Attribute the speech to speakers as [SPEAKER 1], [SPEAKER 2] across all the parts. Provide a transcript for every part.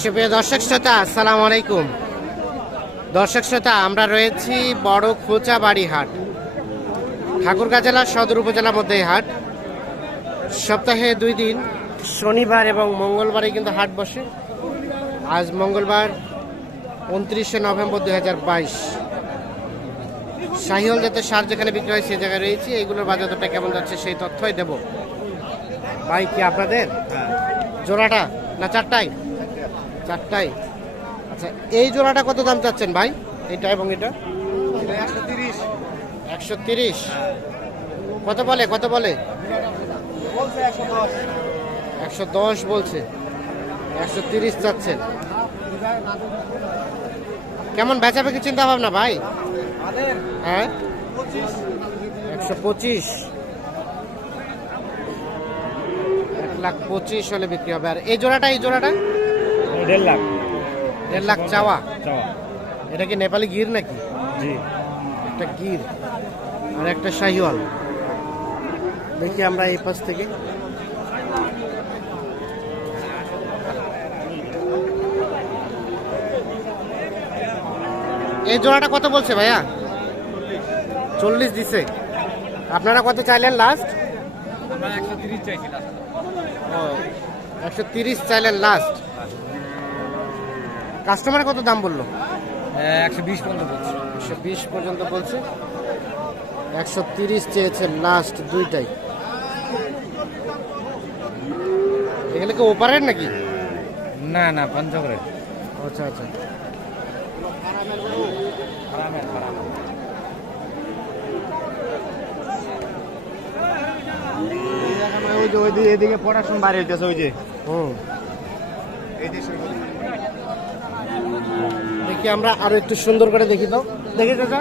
[SPEAKER 1] সুপ্রিয় দর্শক শ্রোতা আসসালামু আলাইকুম। দর্শক শ্রোতা আমরা রয়েছি বড় খোঁচা বাড়ি হাট ঠাকুরগাঁ জেলার সদর উপজেলার মধ্যে হাট। সপ্তাহে দুই দিন শনিবার এবং মঙ্গলবারে কিন্তু হাট বসে। আজ মঙ্গলবার উনত্রিশে নভেম্বর দুই হাজার বাইশ। শাহিওল জাতের সার যেখানে বিক্রি হয় সেই জায়গায় রয়েছি। এইগুলোর বাজার দরটা কেমন যাচ্ছে সেই তথ্যই দেব। ভাই কি আপনাদের? জোড়াটা? না চারটাই চারটাই আচ্ছা এই জোড়াটা কত দাম চাচ্ছেন ভাই? এটা এবং এটা।
[SPEAKER 2] একশো তিরিশ।
[SPEAKER 1] কত বলে কত বলে?
[SPEAKER 2] একশো দশ
[SPEAKER 1] বলছে। একশো তিরিশ চাচ্ছেন। কেমন বেচা বিক্রি চিন্তা ভাবনা ভাই হ্যাঁ একশো পঁচিশ এক লাখ পঁচিশ হলে বিক্রি হবে। আর এই জোড়াটা এই জোড়াটা?
[SPEAKER 2] দেড় লাখ।
[SPEAKER 1] দেড় লাখ চাওয়া?
[SPEAKER 2] চাওয়া।
[SPEAKER 1] এটা কি নেপালি গির নাকি?
[SPEAKER 2] জি।
[SPEAKER 1] একটা গির। আর একটা শাহিওয়াল। দেখি আমরা এই পাশ থেকে। এই জোড়াটা কত বলছে ভাইয়া? চল্লিশ দিছে। আপনারা কত চাইলেন লাস্ট
[SPEAKER 2] আমরা একশো তিরিশ চাইছিলাম
[SPEAKER 1] একশো তিরিশ চাইলেন লাস্ট কাস্টমার কত দাম বলল?
[SPEAKER 2] একশো বিশ পর্যন্ত বলছি।
[SPEAKER 1] একশো বিশ পর্যন্ত বলছে। একশো তিরিশ চেয়েছে লাস্ট দুইটাই। এগুলো কি ওপারের নাকি?
[SPEAKER 2] না না পঞ্চগড়ে
[SPEAKER 1] আচ্ছা আচ্ছা।
[SPEAKER 2] ওই যে ওই দিকে এদিকে পড়াশোনা বাড়ি হইতেছে ওই যে।
[SPEAKER 1] হুম।
[SPEAKER 2] এই
[SPEAKER 1] দেখি আমরা আরও একটু সুন্দর করে দেখি তো। দেখি চাচা।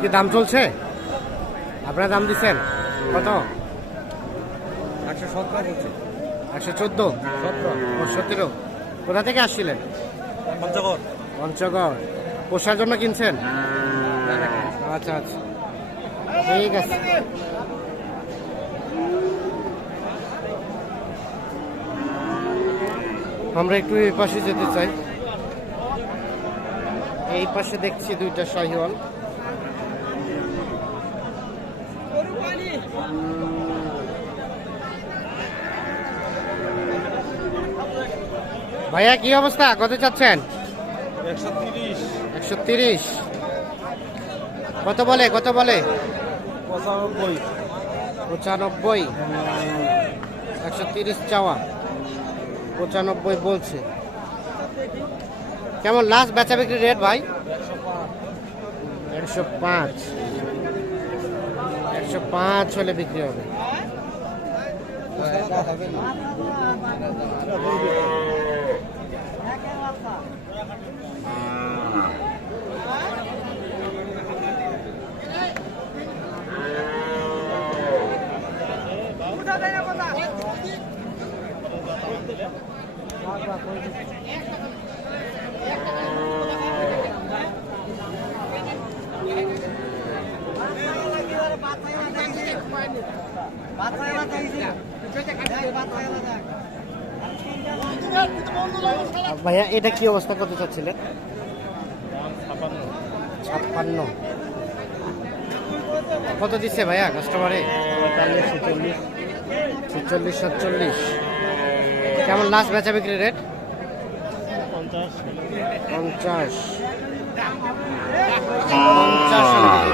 [SPEAKER 1] কি দাম চলছে? আপনারা দাম দিচ্ছেন? কত?
[SPEAKER 2] একশো সতেরো
[SPEAKER 1] একশো চোদ্দ।
[SPEAKER 2] সতেরো
[SPEAKER 1] সতেরো। কোথা থেকে আসছিলেন?
[SPEAKER 2] পঞ্চগড়।
[SPEAKER 1] পঞ্চগড়। পোষার জন্য কিনছেন? আচ্ছা আচ্ছা। ঠিক আছে। আমরা একটু এই পাশে যেতে চাই। এই পাশে দেখছি দুইটা শাহিওয়াল। ভাইয়া কি অবস্থা? কত চাচ্ছেন?
[SPEAKER 2] একশো তিরিশ।
[SPEAKER 1] কত বলে কত বলে?
[SPEAKER 2] পঁচানব্বই।
[SPEAKER 1] পঁচানব্বই। একশো তিরিশ চাওয়া। পঁচানব্বই বলছে। কেমন লাস্ট বেচা বিক্রি রেট ভাই? একশো পাঁচ। একশো পাঁচ হলে বিক্রি হবে। ভাইয়া, এটা কি অবস্থা? করতে চাচ্ছিলেন? ছাপ্পান্ন। কত দিচ্ছে ভাইয়া কাস্টমারে ছেচল্লিশ সাতচল্লিশ। কেমন লাস্ট বেচা বিক্রি রেট পঞ্চাশ। পঞ্চাশ।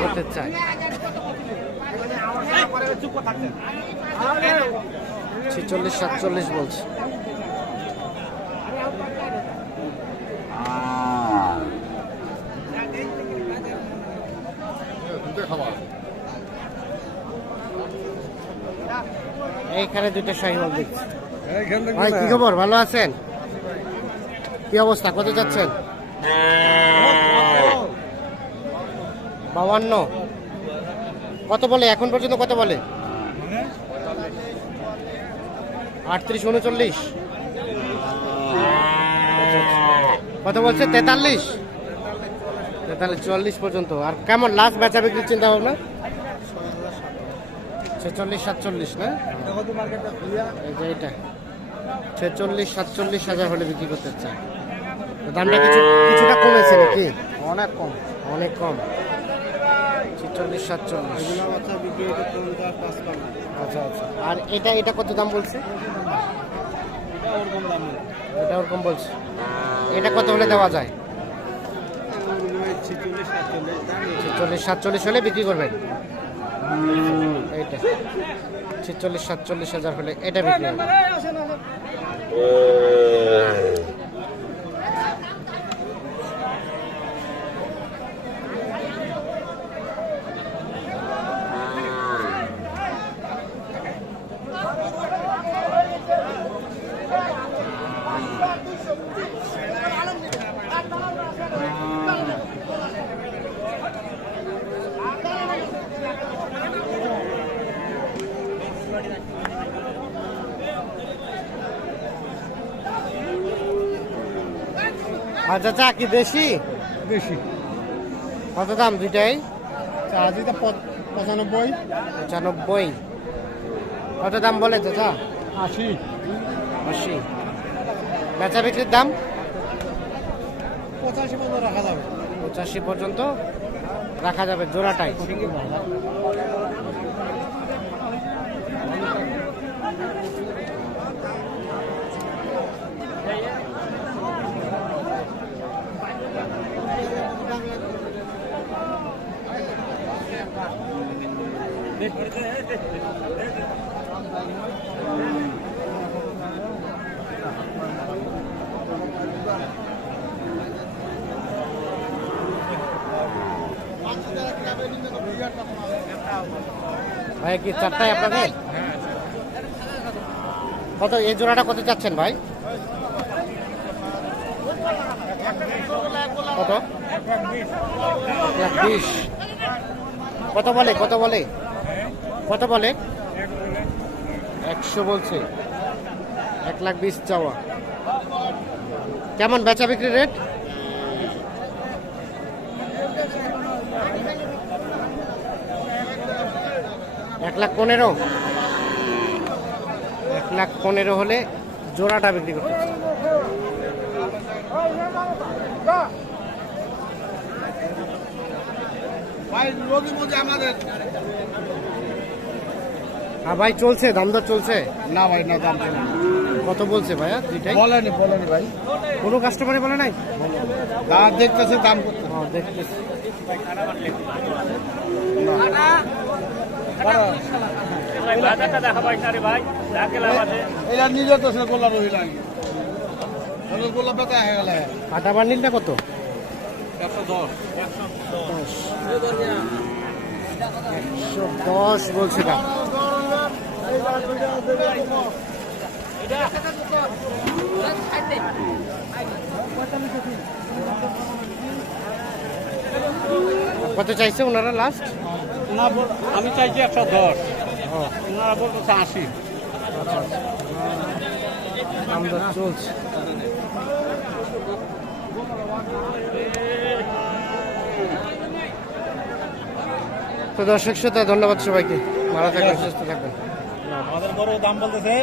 [SPEAKER 1] করতে চাই ছেচল্লিশ সাতচল্লিশ বলছে। এইখানে দুটো শাহিওয়াল দেখছি। ভাই কি খবর? ভালো আছেন? কি অবস্থা? কত যাচ্ছেন? বাউান্ন। কত বলে? এখন পর্যন্ত কত বলে? আটত্রিশ, উনচল্লিশ। কত বলছে? তেতাল্লিশ। তেতাল্লিশ, চুয়াল্লিশ পর্যন্ত। আর কেমন, লাস্ট বেচা বিক্রির চিন্তা ভাবনা ছেচল্লিশ, সাতচল্লিশ, না? এই যে এটা ছেচল্লিশ সাতচল্লিশ হাজার হলে বিক্রি করতে তো দামটা কিছু কিছুটা কমেছে নাকি?
[SPEAKER 2] অনেক কম।
[SPEAKER 1] অনেক কম। ছেচল্লিশ সাতচল্লিশ। আচ্ছা আচ্ছা। আর এটা এটা কত দাম বলছে?
[SPEAKER 2] এটা ওরকম দাম নেই
[SPEAKER 1] এটা ওরকম বলছে। এটা কত হলে দেওয়া যায়?
[SPEAKER 2] ছেচল্লিশ সাতচল্লিশ
[SPEAKER 1] হলে বিক্রি করবেন। এইটা। ছেচল্লিশ সাতচল্লিশ হাজার হলে এটা বিক্রি হবে। আচ্ছা চা কি দেশি?
[SPEAKER 2] বেশি
[SPEAKER 1] কত দাম দুইটাই?
[SPEAKER 2] চার্জিটা পঁচানব্বই।
[SPEAKER 1] পঁচানব্বই। কত দাম বলে চাচা
[SPEAKER 2] আশি।
[SPEAKER 1] আশি। বেচা বিক্রির দাম?
[SPEAKER 2] পঁচাশি পর্যন্ত রাখা যাবে।
[SPEAKER 1] পঁচাশি পর্যন্ত রাখা যাবে জোড়াটাই। ভাই, কি চারটায় আপনাদের? কত, এই জোড়াটা কত চাচ্ছেন ভাই? কত? বিশ। কত বলে কত বলে? কত বলে? একশো বলছে। এক লাখ বিশ চাওয়া। কেমন বেচা বিক্রি রেট? এক লাখ পনেরো। এক লাখ পনেরো হলে জোড়াটা বিক্রি করতে
[SPEAKER 2] আমাদের।
[SPEAKER 1] হ্যাঁ ভাই চলছে দাম দর চলছে?
[SPEAKER 2] না ভাই না দাম
[SPEAKER 1] কত বলছে ভাইয়া দুইটাই?
[SPEAKER 2] বলেনি বলেনি ভাই।
[SPEAKER 1] কোনো কাস্টমারই বলে নাই?
[SPEAKER 2] দাম দেখতেছে দাম করতে
[SPEAKER 1] দেখতেছি।
[SPEAKER 2] তো হয়ে গেলে।
[SPEAKER 1] কাটা বান্ডিলটা কত?
[SPEAKER 2] একশো দশ
[SPEAKER 1] বলছে দাম। কত চাইছে ওনারা লাস্ট
[SPEAKER 2] আমি চাইছি একশো দশ। ওনারা বলতেছে আশি।
[SPEAKER 1] চলছে। তো দর্শক শ্রোতা ধন্যবাদ সবাইকে। ভালো থাকবেন সুস্থ থাকবেন।
[SPEAKER 2] আমাদের বড় দাম বলতেছে।